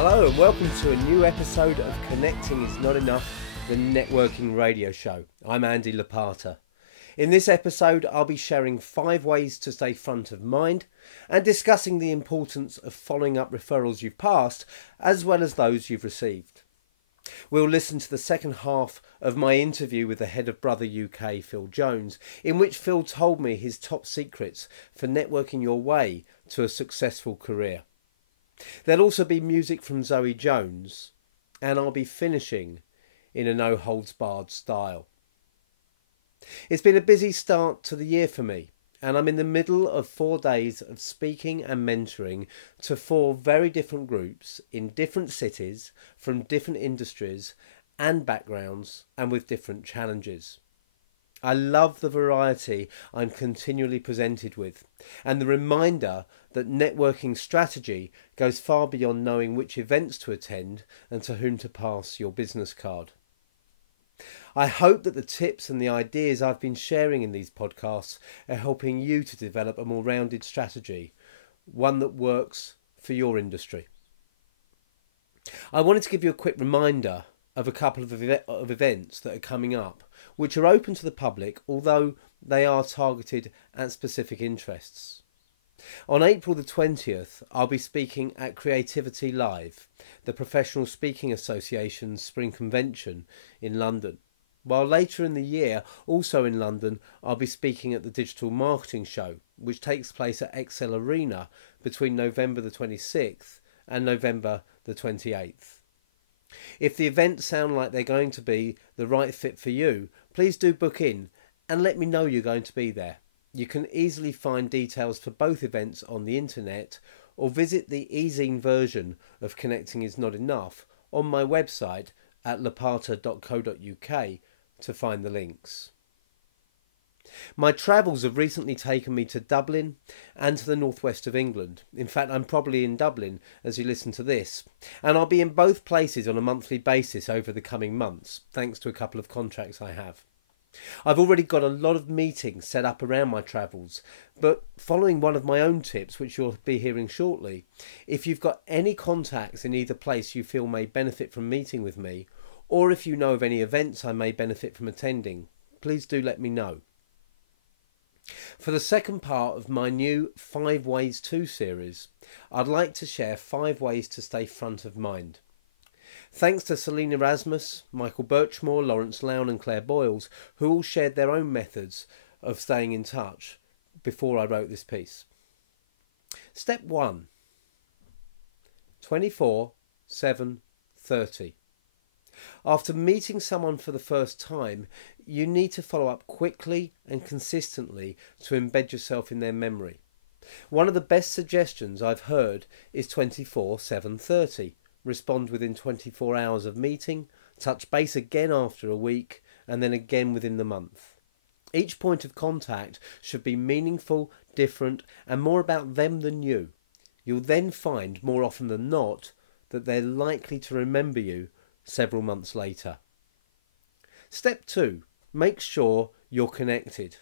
Hello and welcome to a new episode of Connecting is Not Enough, the networking radio show. I'm Andy Lopata. In this episode, I'll be sharing 5 ways to stay front of mind and discussing the importance of following up referrals you've passed as well as those you've received. We'll listen to the second half of my interview with the head of Brother UK, Phil Jones, in which Phil told me his top secrets for networking your way to a successful career. There'll also be music from Zoey Jones, and I'll be finishing in a no-holds-barred style. It's been a busy start to the year for me, and I'm in the middle of 4 days of speaking and mentoring to 4 very different groups in different cities, from different industries and backgrounds, and with different challenges. I love the variety I'm continually presented with, and the reminder that networking strategy goes far beyond knowing which events to attend and to whom to pass your business card. I hope that the tips and the ideas I've been sharing in these podcasts are helping you to develop a more rounded strategy, one that works for your industry. I wanted to give you a quick reminder of a couple of events that are coming up, which are open to the public, although they are targeted at specific interests. On April the 20th, I'll be speaking at Creativity Live, the Professional Speaking Association's spring convention in London. While later in the year, also in London, I'll be speaking at the Digital Marketing Show, which takes place at Excel Arena between November the 26th and November the 28th. If the events sound like they're going to be the right fit for you, please do book in and let me know you're going to be there. You can easily find details for both events on the internet or visit the e-zine version of Connecting is Not Enough on my website at lopata.co.uk to find the links. My travels have recently taken me to Dublin and to the northwest of England. In fact, I'm probably in Dublin as you listen to this, and I'll be in both places on a monthly basis over the coming months, thanks to a couple of contracts I have. I've already got a lot of meetings set up around my travels, but following one of my own tips, which you'll be hearing shortly, if you've got any contacts in either place you feel may benefit from meeting with me, or if you know of any events I may benefit from attending, please do let me know. For the second part of my new 5 Ways To series, I'd like to share 5 ways to stay front of mind. Thanks to Selena Erasmus, Michael Birchmore, Lawrence Lown and Claire Boyles, who all shared their own methods of staying in touch before I wrote this piece. Step 1. 24/7/30. After meeting someone for the first time, you need to follow up quickly and consistently to embed yourself in their memory. One of the best suggestions I've heard is 24/7/30. Respond within 24 hours of meeting, touch base again after a week, and then again within the month. Each point of contact should be meaningful, different, and more about them than you. You'll then find, more often than not, that they're likely to remember you several months later. Step 2. Make sure you're connected.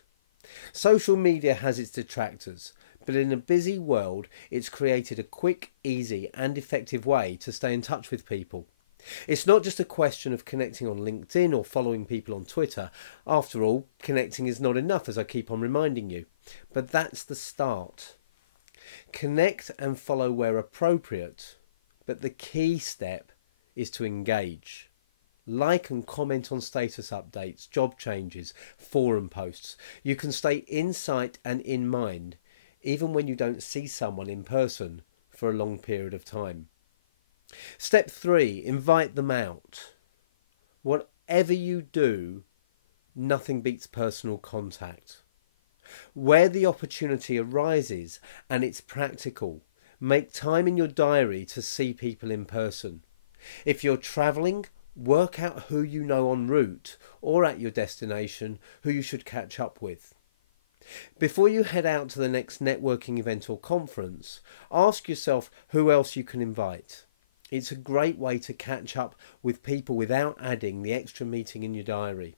Social media has its detractors, but in a busy world, it's created a quick, easy and effective way to stay in touch with people. It's not just a question of connecting on LinkedIn or following people on Twitter. After all, connecting is not enough, as I keep on reminding you. But that's the start. Connect and follow where appropriate, but the key step is to engage. Like and comment on status updates, job changes, forum posts. You can stay in sight and in mind, even when you don't see someone in person for a long period of time. Step 3, invite them out. Whatever you do, nothing beats personal contact. Where the opportunity arises and it's practical, make time in your diary to see people in person. If you're travelling, work out who you know en route or at your destination who you should catch up with. Before you head out to the next networking event or conference, ask yourself who else you can invite. It's a great way to catch up with people without adding the extra meeting in your diary.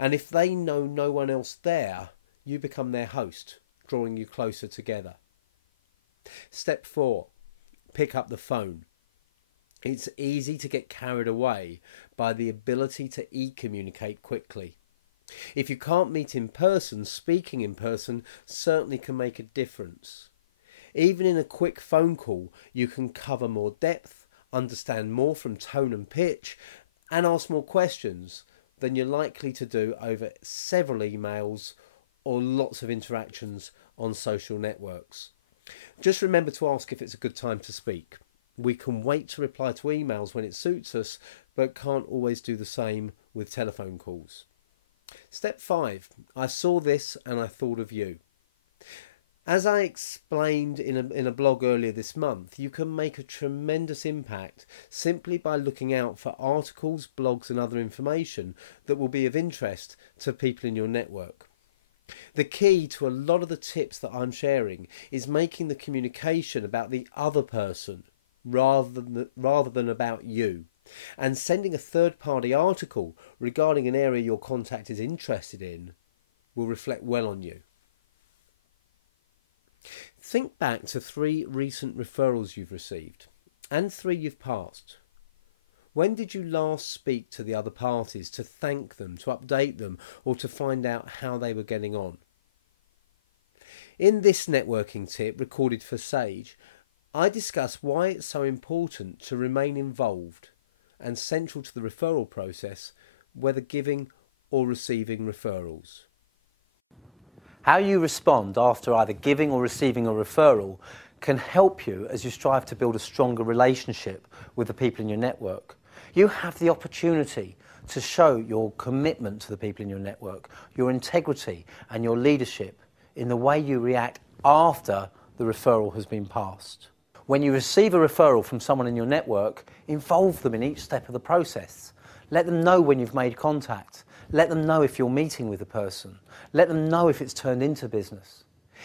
And if they know no one else there, you become their host, drawing you closer together. Step 4. Pick up the phone. It's easy to get carried away by the ability to e-communicate quickly. If you can't meet in person, speaking in person certainly can make a difference. Even in a quick phone call, you can cover more depth, understand more from tone and pitch, and ask more questions than you're likely to do over several emails or lots of interactions on social networks. Just remember to ask if it's a good time to speak. We can wait to reply to emails when it suits us, but can't always do the same with telephone calls. Step 5. I saw this and I thought of you. As I explained in a blog earlier this month, you can make a tremendous impact simply by looking out for articles, blogs and other information that will be of interest to people in your network. The key to a lot of the tips that I'm sharing is making the communication about the other person rather than about you. And sending a third-party article regarding an area your contact is interested in will reflect well on you. Think back to 3 recent referrals you've received and 3 you've passed. When did you last speak to the other parties to thank them, to update them, or to find out how they were getting on? In this networking tip recorded for Sage, I discuss why it's so important to remain involved and central to the referral process, whether giving or receiving referrals. How you respond after either giving or receiving a referral can help you as you strive to build a stronger relationship with the people in your network. You have the opportunity to show your commitment to the people in your network, your integrity and your leadership in the way you react after the referral has been passed. When you receive a referral from someone in your network, involve them in each step of the process. Let them know when you've made contact. Let them know if you're meeting with a person. Let them know if it's turned into business.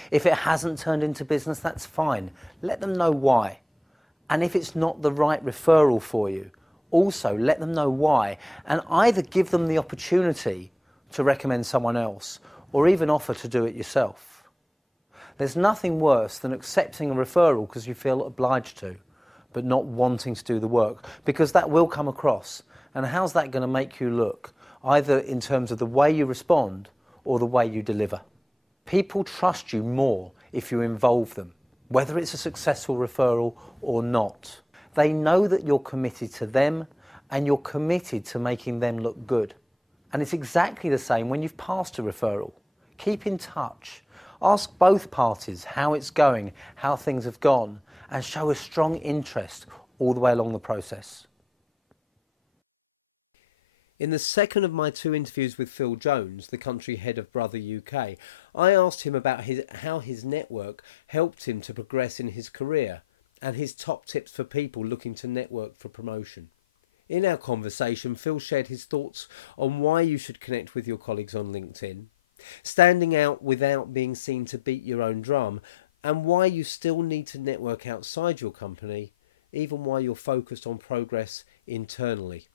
If it hasn't turned into business, that's fine. Let them know why. And if it's not the right referral for you, also let them know why, and either give them the opportunity to recommend someone else or even offer to do it yourself. There's nothing worse than accepting a referral because you feel obliged to, but not wanting to do the work, because that will come across. And how's that going to make you look, either in terms of the way you respond or the way you deliver? People trust you more if you involve them, whether it's a successful referral or not. They know that you're committed to them and you're committed to making them look good. And it's exactly the same when you've passed a referral. Keep in touch. Ask both parties how it's going, how things have gone, and show a strong interest all the way along the process. In the second of my 2 interviews with Phil Jones, the country head of Brother UK, I asked him about how his network helped him to progress in his career and his top tips for people looking to network for promotion. In our conversation, Phil shared his thoughts on why you should connect with your colleagues on LinkedIn, standing out without being seen to beat your own drum, and why you still need to network outside your company, even while you're focused on progress internally.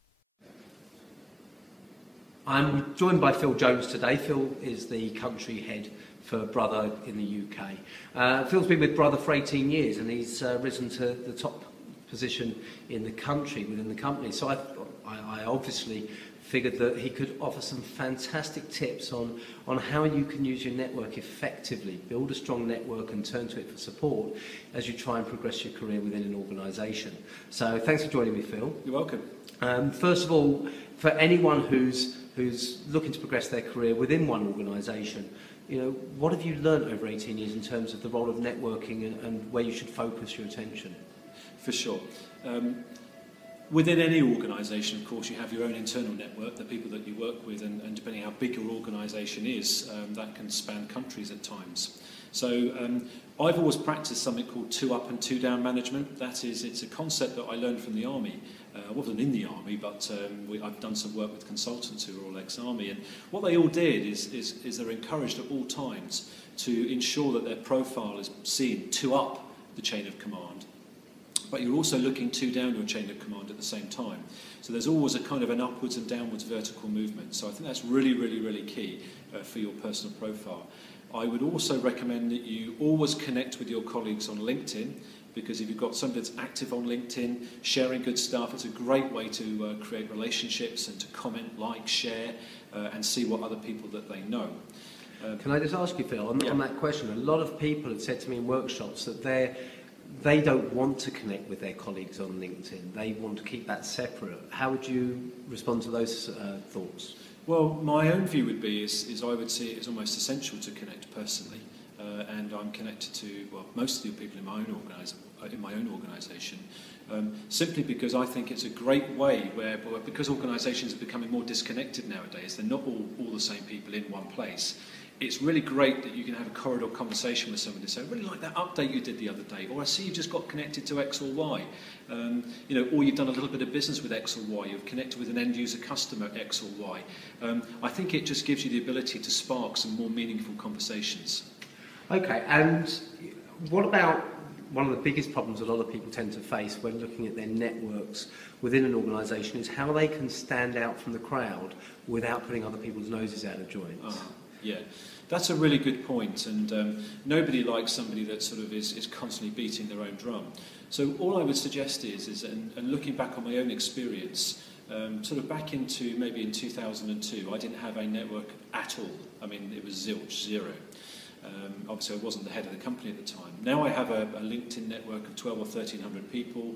I'm joined by Phil Jones today. Phil is the country head for Brother in the UK. Phil's been with Brother for 18 years and he's risen to the top position in the country, within the company. So I obviously figured that he could offer some fantastic tips on how you can use your network effectively, build a strong network and turn to it for support as you try and progress your career within an organisation. So thanks for joining me, Phil. You're welcome. First of all, for anyone who's looking to progress their career within one organisation, what have you learnt over 18 years in terms of the role of networking and where you should focus your attention? For sure. Within any organisation, of course, you have your own internal network, the people that you work with, and depending how big your organisation is, that can span countries at times. So I've always practiced something called 2 up and 2 down management. That is, it's a concept that I learned from the Army. I wasn't in the Army, but I've done some work with consultants who are all ex-Army. And what they all did is they're encouraged at all times to ensure that their profile is seen 2 up the chain of command. But you're also looking 2 down your chain of command at the same time. So there's always a kind of an upwards and downwards vertical movement. So I think that's really, really, really key for your personal profile. I would also recommend that you always connect with your colleagues on LinkedIn, because if you've got somebody that's active on LinkedIn, sharing good stuff, it's a great way to create relationships and to comment, like, share, and see what other people that they know. Can I just ask you, Phil, on that question? A lot of people have said to me in workshops that they don't want to connect with their colleagues on LinkedIn. They want to keep that separate. How would you respond to those thoughts? Well, my own view would be is I would see it as almost essential to connect personally, and I'm connected to most of the people in my own organisation, simply because I think it's a great way where because organisations are becoming more disconnected nowadays, they're not all the same people in one place. It's really great that you can have a corridor conversation with somebody and say, I really like that update you did the other day, or I see you just got connected to X or Y, or you've done a little bit of business with X or Y, you've connected with an end user customer X or Y. I think it just gives you the ability to spark some more meaningful conversations. Okay, and what about one of the biggest problems a lot of people tend to face when looking at their networks within an organisation is how they can stand out from the crowd without putting other people's noses out of joint? Yeah, that's a really good point, and nobody likes somebody that sort of is constantly beating their own drum. So all I would suggest is and looking back on my own experience, sort of back into maybe in 2002, I didn't have a network at all. I mean, it was zero. Obviously, I wasn't the head of the company at the time. Now I have a LinkedIn network of 12 or 1,300 people,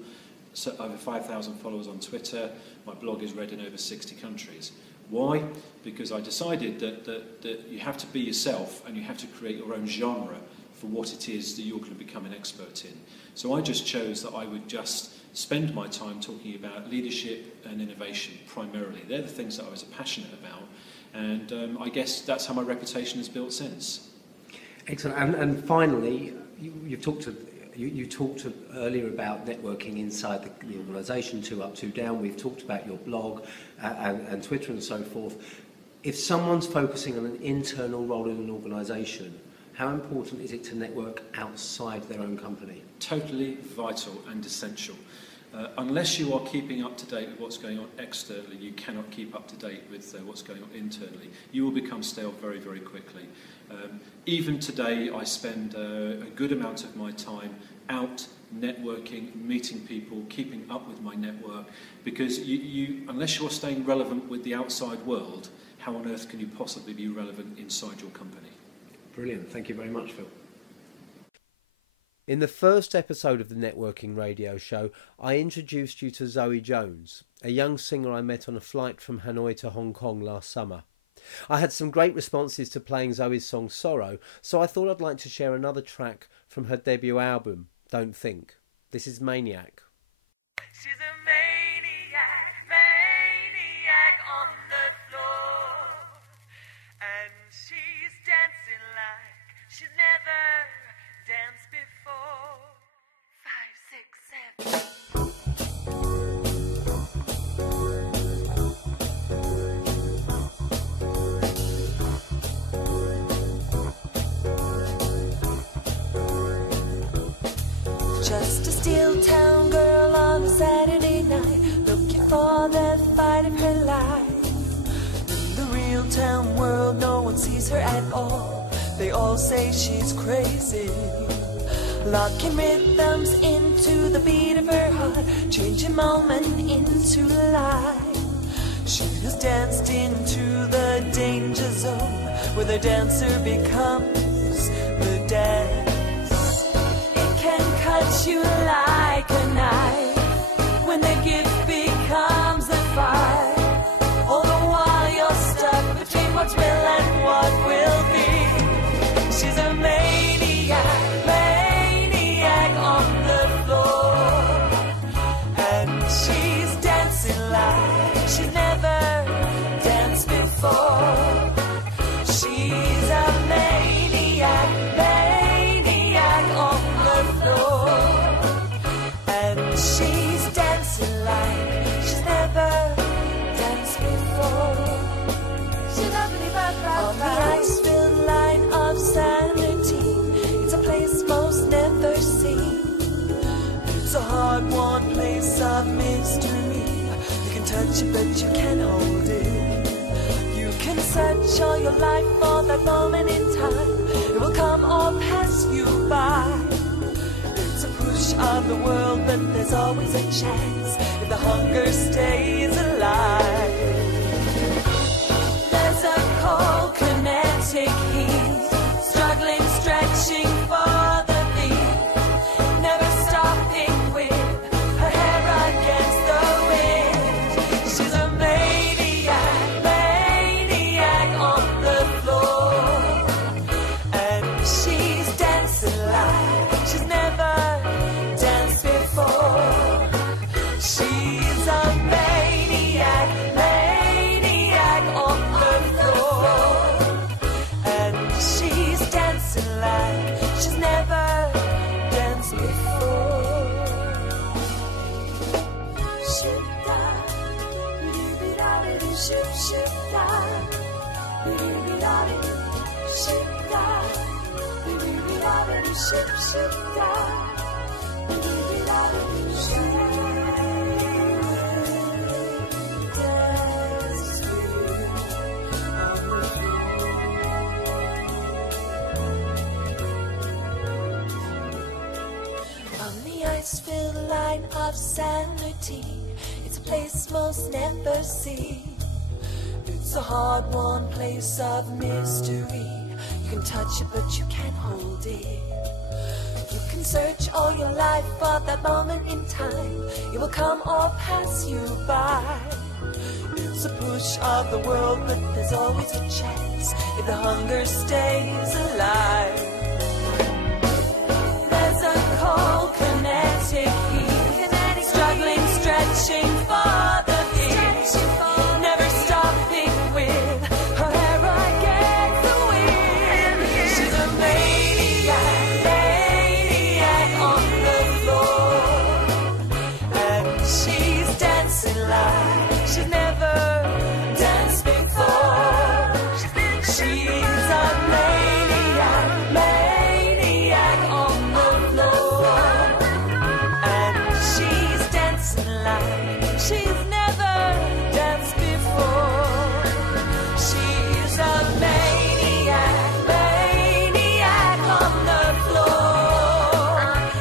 so over 5,000 followers on Twitter. My blog is read in over 60 countries. Why? Because I decided that you have to be yourself and you have to create your own genre for what it is that you're going to become an expert in. So I just chose that I would just spend my time talking about leadership and innovation primarily. They're the things that I was passionate about, and I guess that's how my reputation has built since. Excellent. And finally, you talked earlier about networking inside the organisation, 2 Up, 2 Down. We've talked about your blog and Twitter and so forth. If someone's focusing on an internal role in an organisation, how important is it to network outside their own company? Totally vital and essential. Unless you are keeping up to date with what's going on externally, you cannot keep up to date with what's going on internally. You will become stale very, very quickly. Even today, I spend a good amount of my time out networking, meeting people, keeping up with my network, because unless you're staying relevant with the outside world, how on earth can you possibly be relevant inside your company? Brilliant. Thank you very much, Phil. In the first episode of the Networking Radio Show, I introduced you to Zoey Jones, a young singer I met on a flight from Hanoi to Hong Kong last summer. I had some great responses to playing Zoe's song Sorrow, so I thought I'd like to share another track from her debut album, Don't Think. This is Maniac. She's a maniac on the floor, and she's dancing like she's never danced before. 5, 6, 7. Just a Steeltown girl on a Saturday night, looking for the fight of her life. In the real town world, no one sees her at all. They all say she's crazy, locking rhythms into the beat of her heart, changing moment into life. She has danced into the danger zone, where the dancer becomes the dance. Cut you like a knife when the gift becomes a fight. All the while you're stuck between what's real and what will be. She's a maniac on the floor, and she's dancing like she's never danced before. She's a maniac on the floor. She's dancing like she's never danced before. On the ice-filled line of sanity, it's a place most never seen. It's a hard-won place of mystery. You can touch it, but you can't hold it. You can search all your life for that moment in time. It will come or pass you by. It's a push push of the world, but there's always a chance if the hunger stays alive. There's a cold kinetic heat, struggling, stretching for the beat, never stopping with her hair against the wind. She's a maniac, maniac on the floor, and she's dancing like she's never danced before. She's a maniac, maniac on the floor, and she's dancing like she's never danced before. Ship da, bidoo da bidoo, ship da, bidoo da bidoo, ship da, bidoo da bidoo, ship da, bidoo da bidoo, ship. Dance with on the floor. On the ice-filled line of sanity, it's a place most never see. It's a hard-won place of mystery. You can touch it, but you can't hold it. You can search all your life for that moment in time. It will come or pass you by. It's a push of the world, but there's always a chance if the hunger stays alive. There's a cold kinetic heat, struggling, stretching for the beat, never stopping with her hair against the wind. She's a maniac, maniac on the floor, and she's dancing like she's never danced before. She's a maniac, maniac on the floor, and she's dancing like she's never danced before. She's a maniac, maniac on the floor,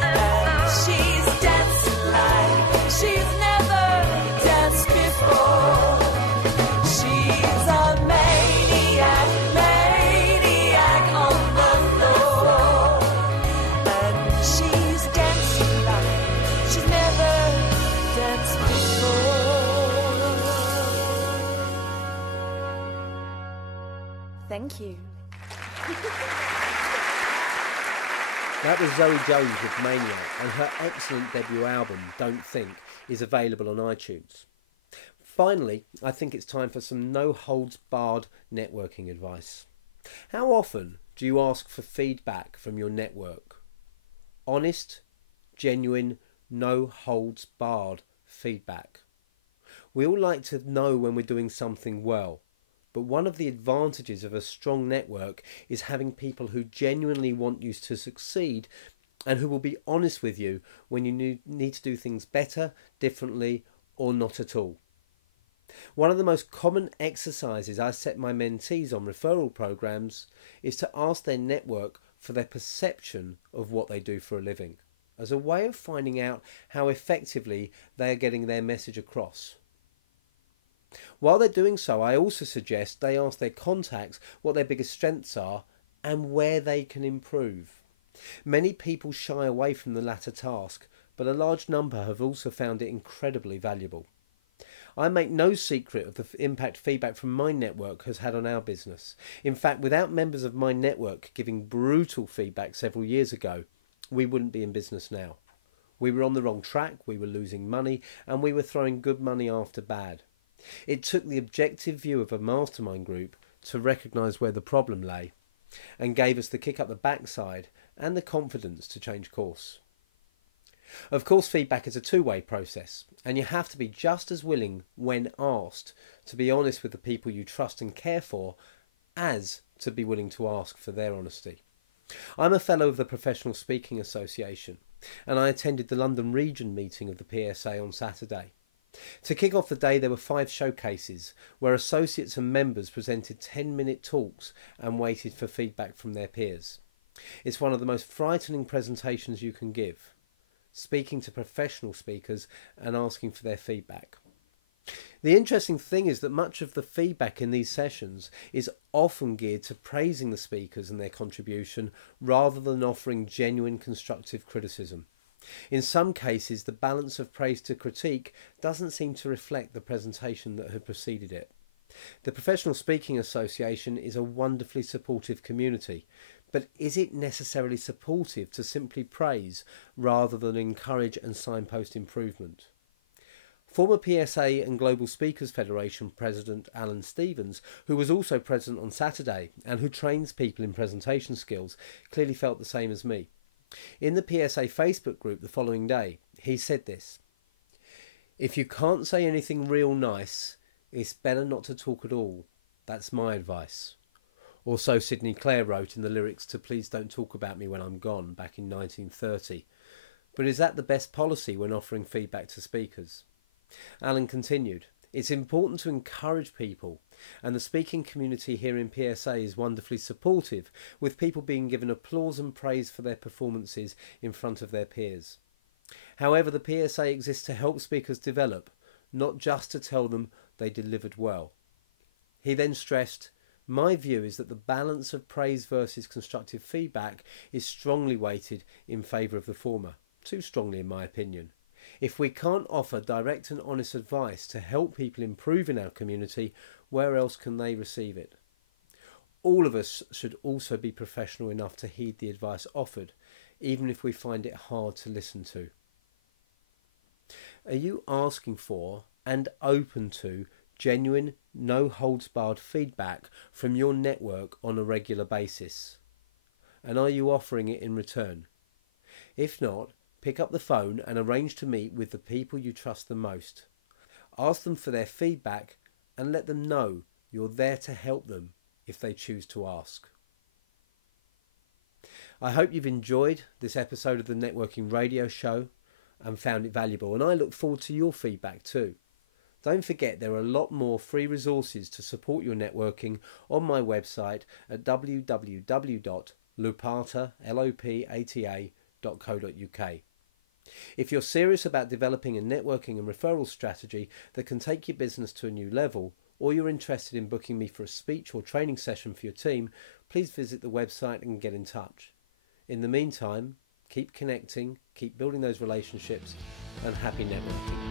and she's dancing like she's never danced before. She's a maniac, maniac on the floor, and she's dancing like she's never danced before. Thank you. That was Zoe Jones with Maniac, and her excellent debut album, Don't Think, is available on iTunes. Finally, I think it's time for some no-holds-barred networking advice. How often do you ask for feedback from your network? Honest, genuine, no-holds-barred feedback. We all like to know when we're doing something well, but one of the advantages of a strong network is having people who genuinely want you to succeed and who will be honest with you when you need to do things better, differently, or not at all. One of the most common exercises I set my mentees on referral programs is to ask their network for their perception of what they do for a living, as a way of finding out how effectively they are getting their message across. While they're doing so, I also suggest they ask their contacts what their biggest strengths are and where they can improve. Many people shy away from the latter task, but a large number have also found it incredibly valuable. I make no secret of the impact feedback from my network has had on our business. In fact, without members of my network giving brutal feedback several years ago, we wouldn't be in business now. We were on the wrong track, we were losing money, and we were throwing good money after bad. It took the objective view of a mastermind group to recognise where the problem lay, and gave us the kick up the backside and the confidence to change course. Of course, feedback is a two-way process, and you have to be just as willing, when asked, to be honest with the people you trust and care for, as to be willing to ask for their honesty. I'm a fellow of the Professional Speaking Association, and I attended the London region meeting of the PSA on Saturday. To kick off the day, there were 5 showcases where associates and members presented 10-minute talks and waited for feedback from their peers. It's one of the most frightening presentations you can give. speaking to professional speakers and asking for their feedback. The interesting thing is that much of the feedback in these sessions is often geared to praising the speakers and their contribution rather than offering genuine constructive criticism. In some cases, the balance of praise to critique doesn't seem to reflect the presentation that had preceded it. The Professional Speaking Association is a wonderfully supportive community, but is it necessarily supportive to simply praise rather than encourage and signpost improvement? Former PSA and Global Speakers Federation President Alan Stevens, who was also present on Saturday and who trains people in presentation skills, clearly felt the same as me. In the PSA Facebook group the following day, he said this: "If you can't say anything real nice, it's better not to talk at all. That's my advice." Or so Sidney Clare wrote in the lyrics to Please Don't Talk About Me When I'm Gone back in 1930. But is that the best policy when offering feedback to speakers? Alan continued, "It's important to encourage people, and the speaking community here in PSA is wonderfully supportive, with people being given applause and praise for their performances in front of their peers. However, the PSA exists to help speakers develop, not just to tell them they delivered well." He then stressed, "My view is that the balance of praise versus constructive feedback is strongly weighted in favour of the former, too strongly in my opinion. If we can't offer direct and honest advice to help people improve in our community, where else can they receive it? All of us should also be professional enough to heed the advice offered, even if we find it hard to listen to." Are you asking for and open to genuine, no-holds-barred feedback from your network on a regular basis? And are you offering it in return? If not, pick up the phone and arrange to meet with the people you trust the most. Ask them for their feedback and let them know you're there to help them if they choose to ask. I hope you've enjoyed this episode of the Networking Radio Show and found it valuable, and I look forward to your feedback too. Don't forget there are a lot more free resources to support your networking on my website at www.lopata.co.uk. If you're serious about developing a networking and referral strategy that can take your business to a new level, or you're interested in booking me for a speech or training session for your team, please visit the website and get in touch. In the meantime, keep connecting, keep building those relationships, and happy networking.